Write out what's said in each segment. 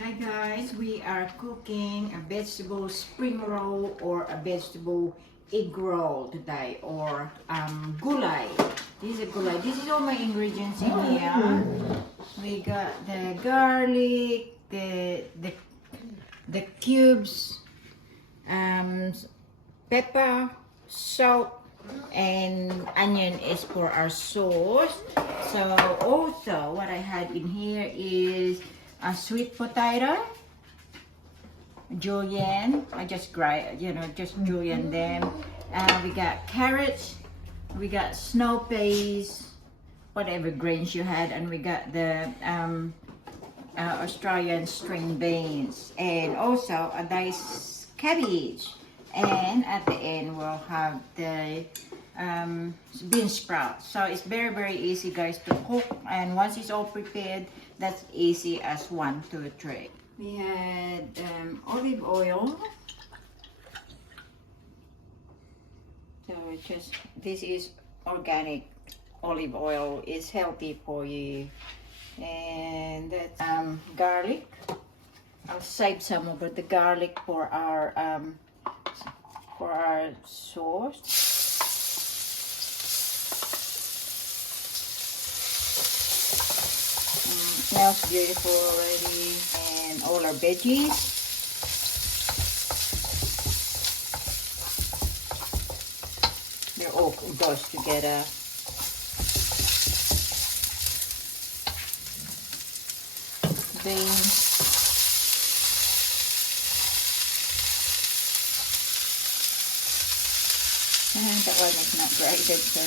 Hi guys, we are cooking a vegetable spring roll or a vegetable egg roll today, or gulay. This is a gulay. This is all my ingredients in here. We got the garlic, the cubes, pepper, salt, and onion is for our sauce. So also what I had in here is a sweet potato, julienne. I just just julienne them. We got carrots, we got snow peas, whatever greens you had, and we got the Australian string beans, and also a diced cabbage. And at the end we'll have the bean sprouts. So it's very easy guys to cook, and once it's all prepared, that's easy as 1, 2, 3. We had olive oil. So this is organic olive oil, is healthy for you. And that's garlic. I'll save some of the garlic for our sauce. Smells beautiful already. And all our veggies. They're all goes together. Beans. And that one is not grated, so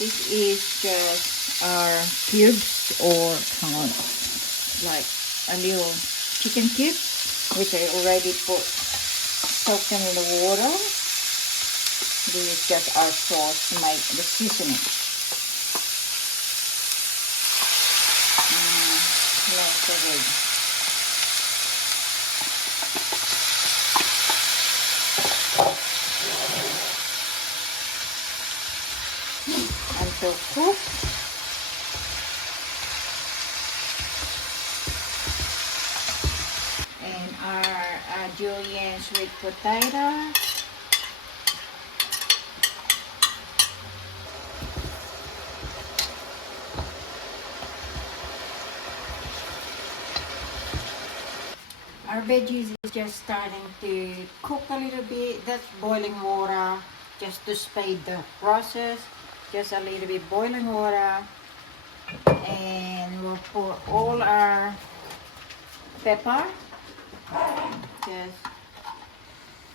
this is just our cubes, or like a little chicken cubes, which I already soaked them in the water. This is just our sauce to make the seasoning. Nice already. Until cooked. And our julienne sweet potato. Our veggies is just starting to cook a little bit. That's boiling water, just to speed the process. Just a little bit boiling water, and we'll pour all our pepper.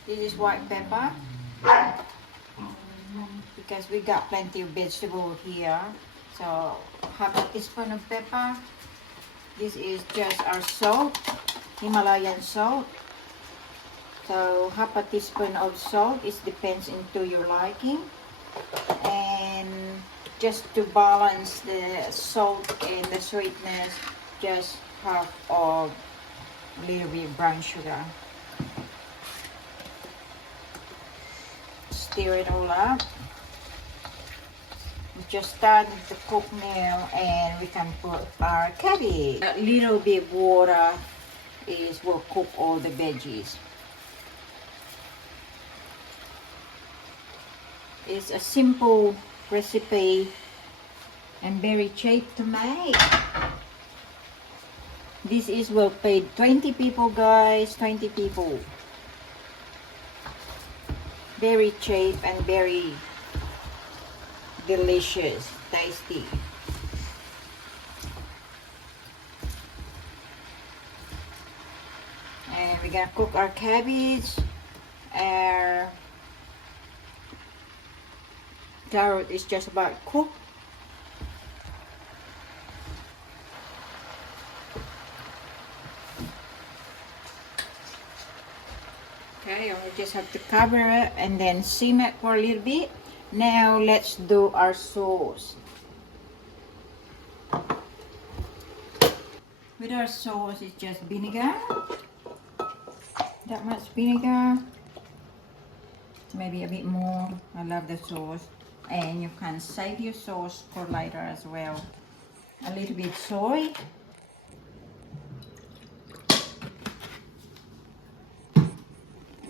This is white pepper, because we got plenty of vegetable here. So half a teaspoon of pepper. This is just our salt, Himalayan salt. So half a teaspoon of salt. It depends into your liking. And just to balance the salt and the sweetness, just half of little bit brown sugar. Stir it all up. We just started to cook now, and we can put our cabbage. A little bit water will cook all the veggies. It's a simple recipe and very cheap to make. This is well paid 20 people guys, 20 people. Very cheap and very delicious, tasty. And we're gonna cook our cabbage. Our carrot is just about cooked. Okay, I just have to cover it and then simmer it for a little bit. Now let's do our sauce. With our sauce, it's just vinegar. That much vinegar. Maybe a bit more. I love the sauce. And you can save your sauce for later as well. A little bit soy.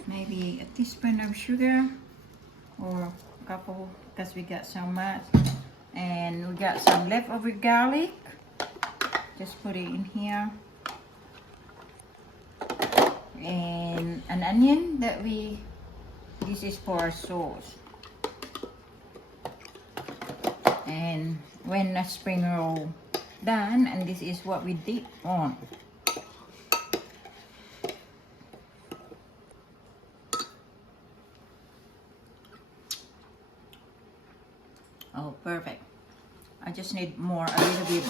Maybe a teaspoon of sugar or a couple because we got so much. And we got some leftover garlic. Just put it in here. And an onion that this is for our sauce. And when the spring roll done, and this is what we dip on. Oh, perfect. I just need more, a little bit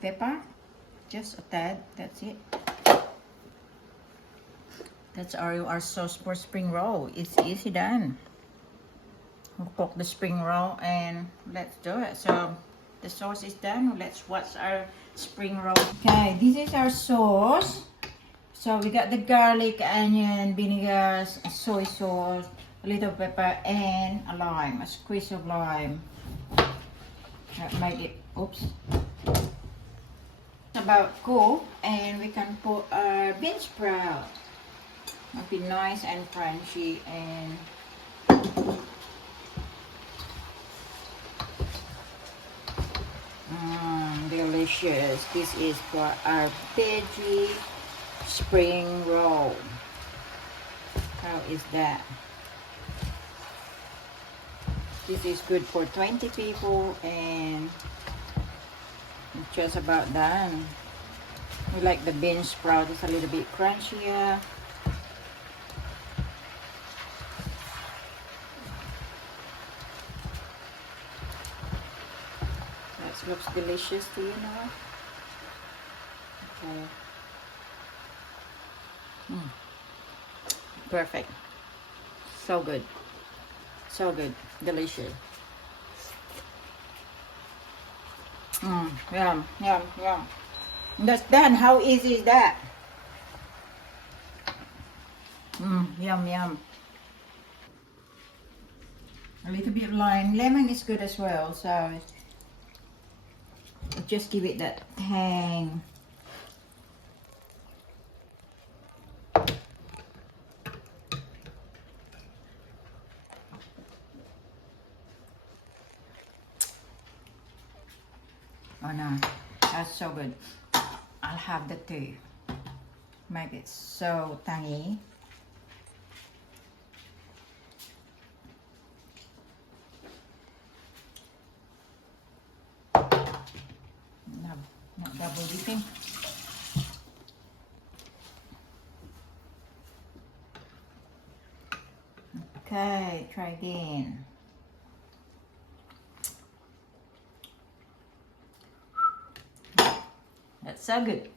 pepper, just a tad, that's it. That's our sauce for spring roll. It's easy done. We'll cook the spring roll and let's do it. So the sauce is done. Let's watch our spring roll. Okay, this is our sauce. So we got the garlic, onion, vinegar, soy sauce, a little pepper, and a lime, a squeeze of lime. That made it, oops. About cool, and we can put our bean sprout. It'll be nice and crunchy and delicious. This is for our veggie spring roll. How is that? This is good for 20 people and it's just about done. We like the bean sprout, it's a little bit crunchier. That looks delicious, do you know? Okay. Perfect. So good. So good. Delicious. Yum, yum, yum. That's done. How easy is that? Yum, yum. A little bit of lime. Lemon is good as well, so just give it that tang. Oh no, that's so good. I'll have the two. Make it so tangy. No, not double dipping. Okay, try again. That's so good.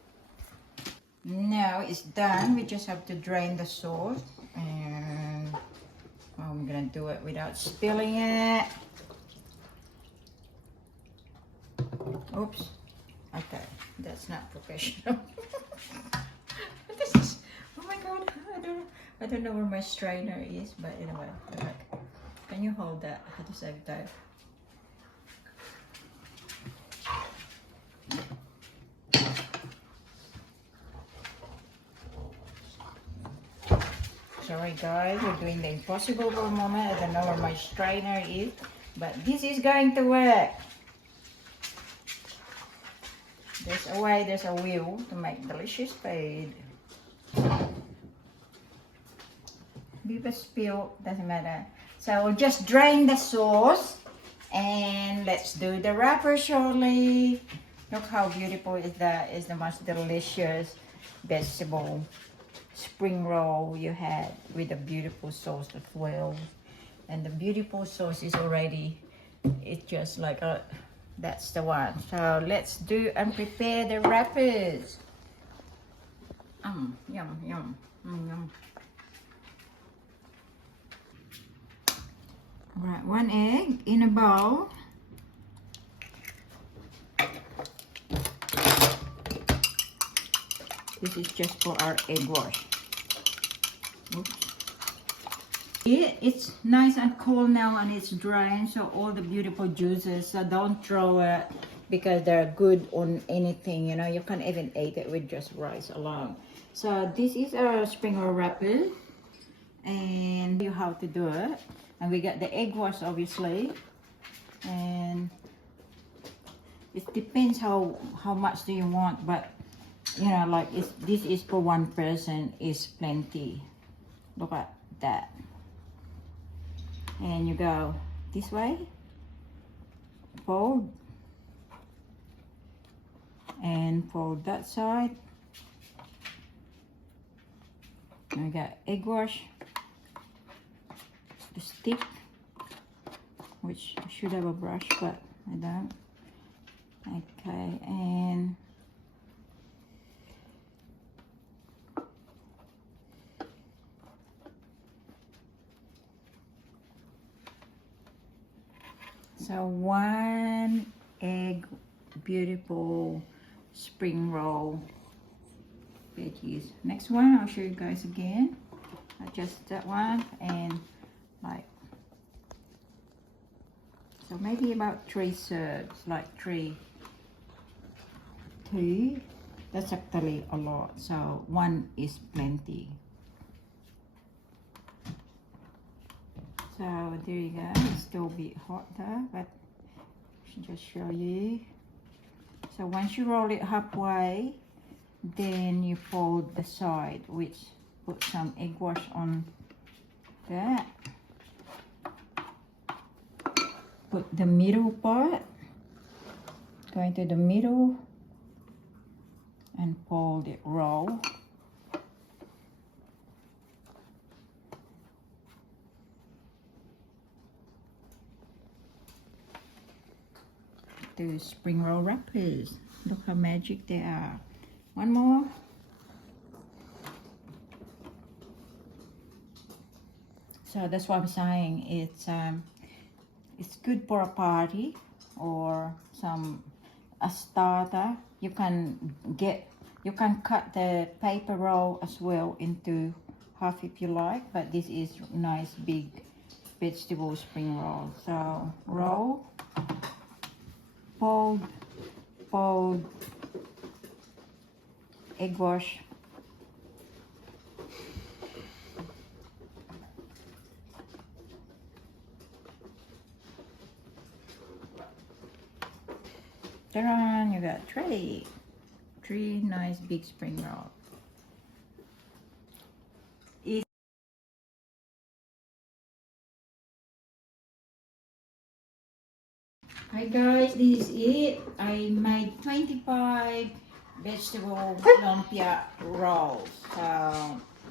Now it's done. We just have to drain the sauce, and I'm gonna do it without spilling it. Oops. Okay, that's not professional. This is, oh my god, I don't know where my strainer is, but anyway, look. Can you hold that at the same time? Sorry guys, we're doing the impossible for a moment. I don't know where my strainer is, but this is going to work. There's a way, there's a will to make delicious food. Leave a spill, doesn't matter. So we'll just drain the sauce and let's do the wrapper shortly. Look how beautiful is that. It's the most delicious vegetable spring roll you had with a beautiful sauce as well. And the beautiful sauce is already, it's just like a, that's the one. So let's do and prepare the wrappers. Yum, yum, yum. Right, 1 egg in a bowl. This is just for our egg wash. Oops. It's nice and cold now and it's drying, so all the beautiful juices, so don't throw it because they're good on anything, you know. You can even eat it with just rice alone. So this is our spring roll wrapper, and you how to do it. And we got the egg wash obviously, and it depends how much do you want, but you know, like this is for one person is plenty. Look at that. And you go this way, fold, and fold that side. And we got egg wash, the stick, which I should have a brush, but I don't. Okay, and so 1 egg, beautiful spring roll veggies. Next one, I'll show you guys again. Adjust that one and like, so maybe about 3 serves, like 3. That's actually a lot, so 1 is plenty. So there you go. It's still a bit hot though, but I should just show you. So once you roll it halfway, then you fold the side, which put some egg wash on that. Put the middle part, go into the middle and fold it, roll. The spring roll wrappers. Look how magic they are. One more. So that's what I'm saying. It's good for a party or a starter. You can cut the paper roll as well into half if you like, but this is nice big vegetable spring roll. So roll, fold, fold, egg wash, ta-da, you got three nice big spring rolls. Hi guys, this is it. I made 25 vegetable lumpia rolls,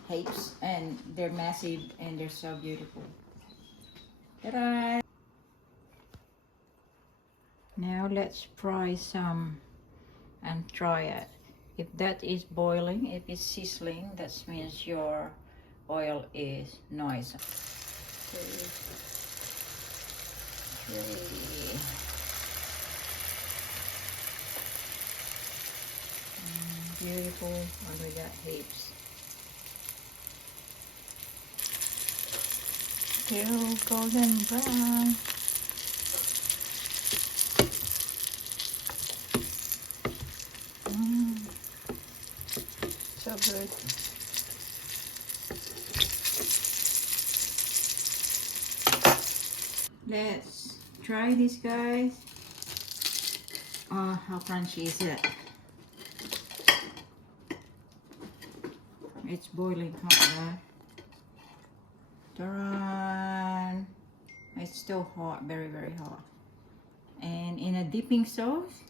heaps, and they're massive and they're so beautiful. Ta-da! Now let's fry some and try it. If that is boiling, if it's sizzling, that means your oil is nice. 2, 3. Beautiful, and we got heaps. Still golden brown. So good. Let's try this, guys. Oh, how crunchy is it? It's boiling hot there. Ta-da! It's still hot, very, very hot. And in a dipping sauce.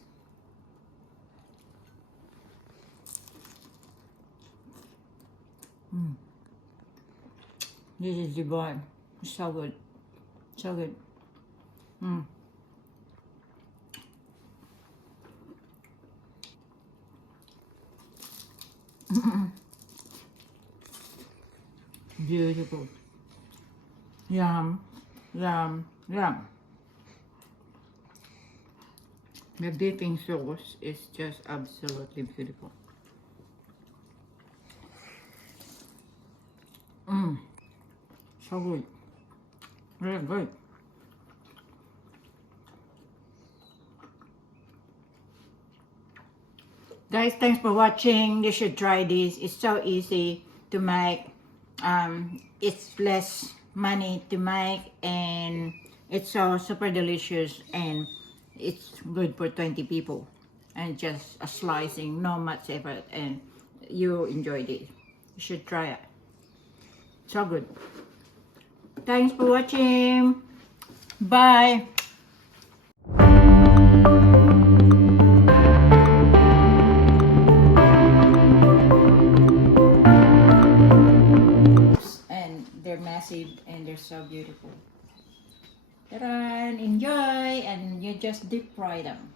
This is divine. It's so good. So good. Beautiful. Yum. Yum. Yeah. The dipping sauce is just absolutely beautiful. Mmm. So good. Really good. Guys, thanks for watching. You should try this. It's so easy to make. It's less money to make, and it's so super delicious, and it's good for 20 people. And just a slicing, no much effort, and you enjoy this. You should try it. So good. Thanks for watching. Bye. And they're massive and they're so beautiful. Ta-da! Enjoy, and you just deep fry them.